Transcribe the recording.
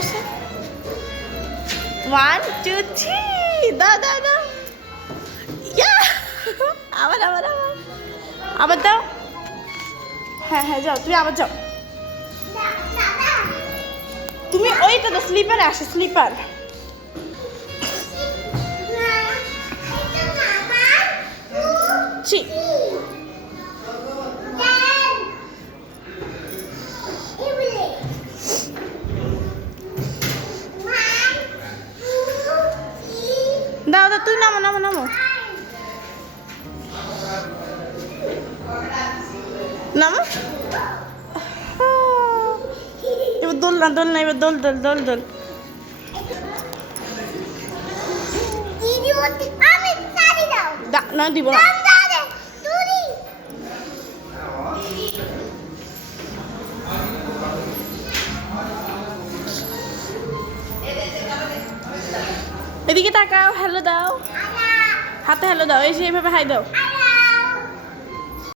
পাশে 1 2 3 দাও দাও দাও আবার আবার আবার আবার দাও হ্যাঁ হ্যাঁ যাও তুমি আবার যাও তুমি ওইটা তো স্লিপারে আসো স্লিপার ছি দাও দাও তুই নামো নামো নামো নামো এবার দোল না দোল না এবার দোল দোল দোল দোল না দিব না এদিকে তাকাও হ্যালো দাও হাতে হ্যালো দাও এসে এইভাবে হাই দাও